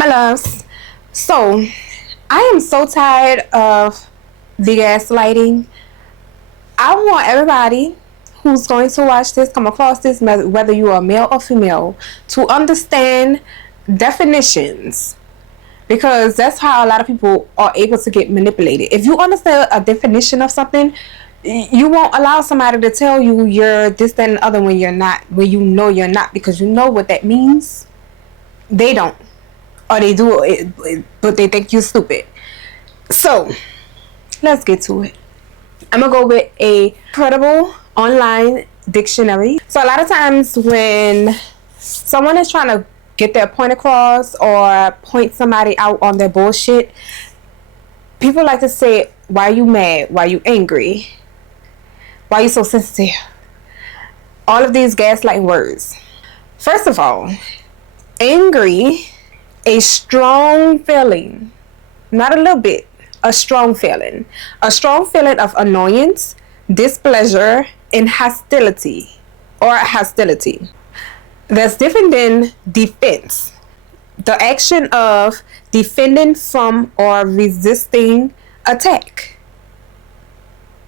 my loves. So, I am so tired of the gaslighting. I want everybody who's going to watch this, come across this, whether you are male or female, to understand definitions. Because that's how a lot of people are able to get manipulated. If you understand a definition of something, you won't allow somebody to tell you you're this, that, and the other when you're not, when you know you're not, because you know what that means. They don't. Or they do it, but they think you're stupid. So, let's get to it. I'm gonna go with a credible online dictionary. So a lot of times when someone is trying to get their point across or point somebody out on their bullshit, people like to say, why are you mad? Why are you angry? Why are you so sensitive? All of these gaslighting words. First of all, angry, a strong feeling, not a little bit, a strong feeling of annoyance, displeasure, and hostility. That's different than defense, the action of defending from or resisting attack.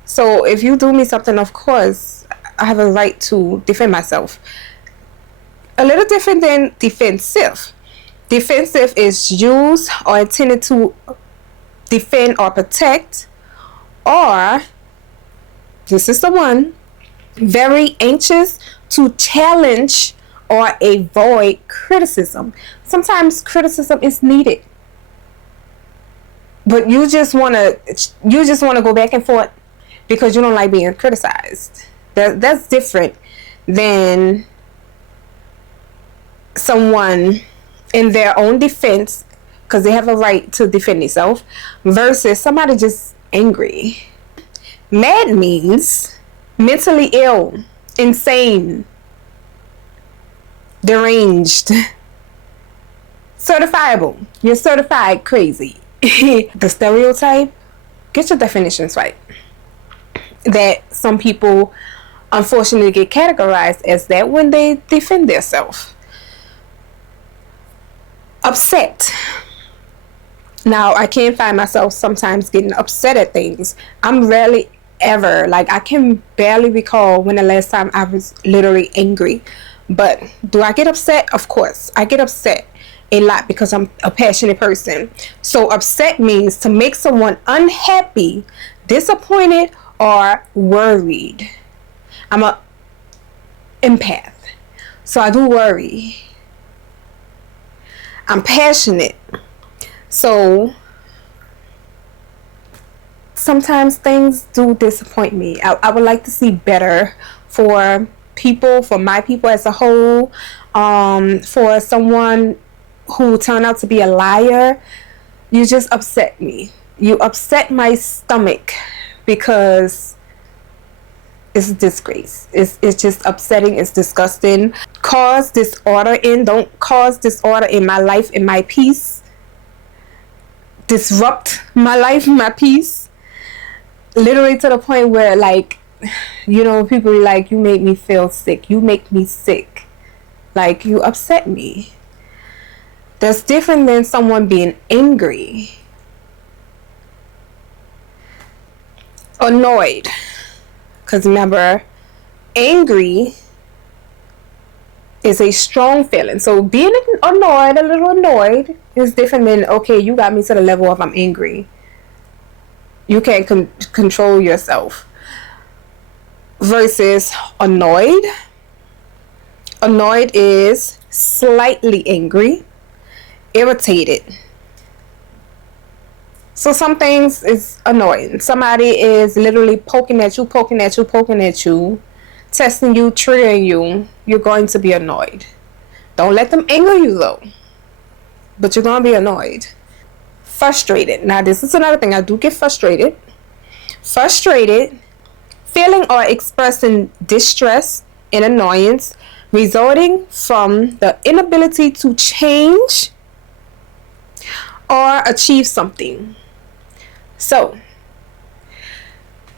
So if you do me something, of course I have a right to defend myself. A little different than defensive. Defensive is used or intended to defend or protect, or this is the one, very anxious to challenge or avoid criticism. Sometimes criticism is needed, but you just want to go back and forth because you don't like being criticized. That's different than someone in their own defense, because they have a right to defend themselves, versus somebody just angry. Mad means mentally ill, insane, deranged, certifiable. You're certified crazy. The stereotype, get your definitions right. That some people unfortunately get categorized as that when they defend themselves. Upset. Now, I can find myself sometimes getting upset at things. I'm rarely ever, I can barely recall when the last time I was literally angry. But do I get upset? Of course. I get upset a lot because I'm a passionate person. So upset means to make someone unhappy, disappointed, or worried. I'm an empath, so I do worry. I'm passionate, so sometimes things do disappoint me. I would like to see better for people, for my people as a whole. For someone who turned out to be a liar, you just upset me. You upset my stomach because it's a disgrace. It's just upsetting. It's disgusting. Don't cause disorder in my life, in my peace. Disrupt my life, my peace. Literally to the point where, people be like, you make me feel sick. You make me sick. You upset me. That's different than someone being angry. Annoyed. Because remember, angry is a strong feeling. So being annoyed, a little annoyed, is different than, okay, you got me to the level of I'm angry. You can't control yourself. Versus annoyed. Annoyed is slightly angry, irritated. So some things is annoying. Somebody is literally poking at you, testing you, triggering you. You're going to be annoyed. Don't let them anger you though. But you're going to be annoyed. Frustrated. Now this is another thing. I do get frustrated. Frustrated, feeling or expressing distress and annoyance resulting from the inability to change or achieve something. So,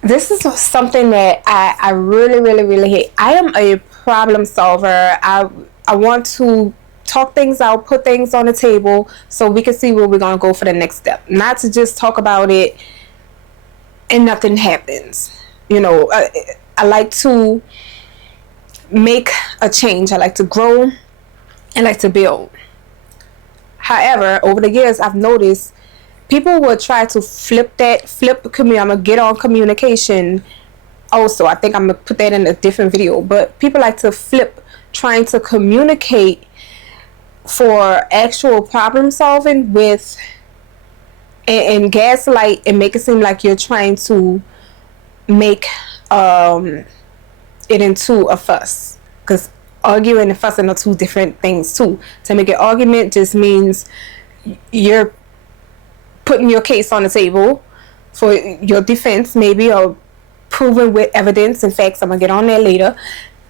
this is something that I really, really, really hate. I am a problem solver. I want to talk things out, put things on the table so we can see where we're going to go for the next step. Not to just talk about it and nothing happens. You know, I like to make a change. I like to grow. I like to build. However, over the years, I've noticed people will try to flip I'm gonna get on communication also. I think I'm gonna put that in a different video, but people like to flip trying to communicate for actual problem solving with and gaslight and make it seem like you're trying to make it into a fuss, because arguing and fussing are two different things too. To make an argument just means you're putting your case on the table for your defense, maybe, or proven with evidence and facts. I'm gonna get on that later.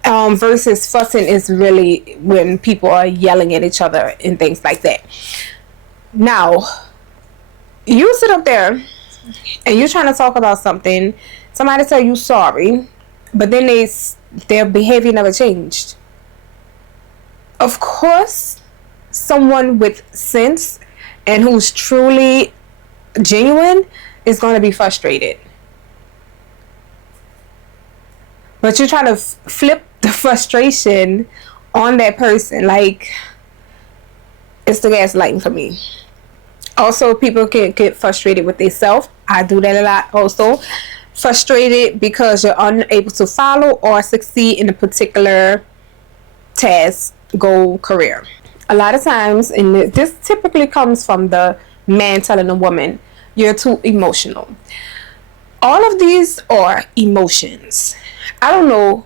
Versus fussing is really when people are yelling at each other and things like that. Now, you sit up there and you're trying to talk about something. Somebody tell you sorry, but then their behavior never changed. Of course, someone with sense and who's truly genuine is going to be frustrated. But you're trying to flip the frustration on that person. Like, it's the gaslighting for me. Also, people can get frustrated with themselves. I do that a lot also. Frustrated because you're unable to follow or succeed in a particular task, goal, career. A lot of times, and this typically comes from the man telling the woman, you're too emotional. All of these are emotions. I don't know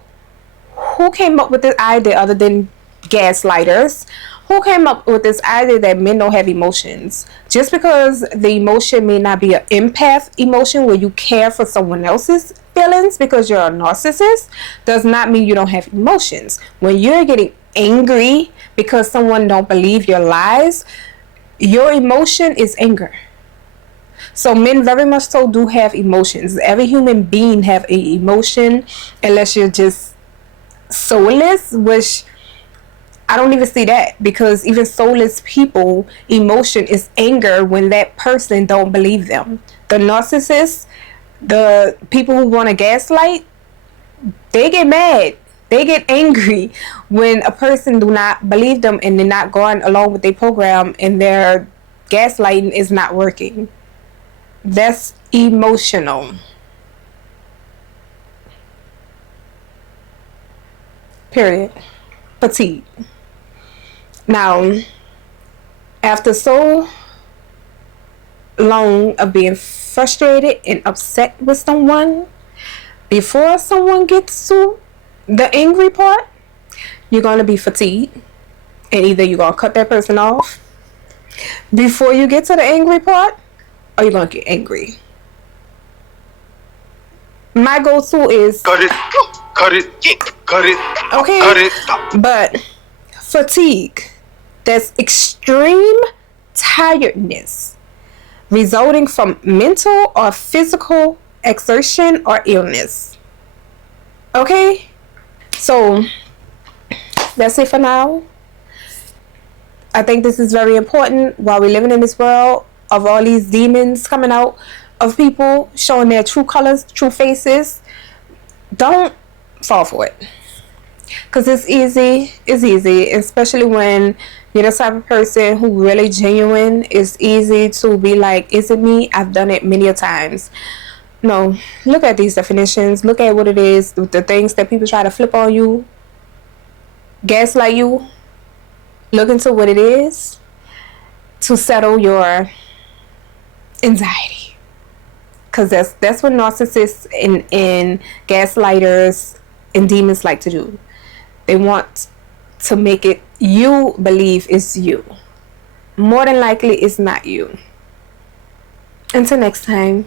who came up with this idea other than gaslighters. Who came up with this idea that men don't have emotions? Just because the emotion may not be an empath emotion where you care for someone else's feelings because you're a narcissist does not mean you don't have emotions. When you're getting angry because someone don't believe your lies, your emotion is anger. So men very much so do have emotions. Every human being have an emotion, unless you're just soulless, which I don't even see that, because even soulless people, emotion is anger when that person don't believe them. The narcissists, the people who want to gaslight, they get mad. They get angry when a person do not believe them and they're not going along with their program and their gaslighting is not working. That's emotional. Period. Fatigue. Now, after so long of being frustrated and upset with someone, before someone gets to the angry part, you're going to be fatigued, and either you're going to cut that person off before you get to the angry part, or you're going to get angry. My go-to is cut it, cut it, cut it, okay, cut it. But fatigue, that's extreme tiredness resulting from mental or physical exertion or illness. Okay, so that's it for now. I think this is very important while we're living in this world of all these demons coming out, of people showing their true colors, true faces. Don't fall for it, because it's easy, especially when you're the type of person who really genuine. It's easy to be like, is it me? I've done it many a times. No, look at these definitions, look at what it is, the things that people try to flip on you, gaslight you. Look into what it is to settle your anxiety, because that's what narcissists and gaslighters and demons like to do. They want to make it you believe it's you. More than likely it's not you. Until next time.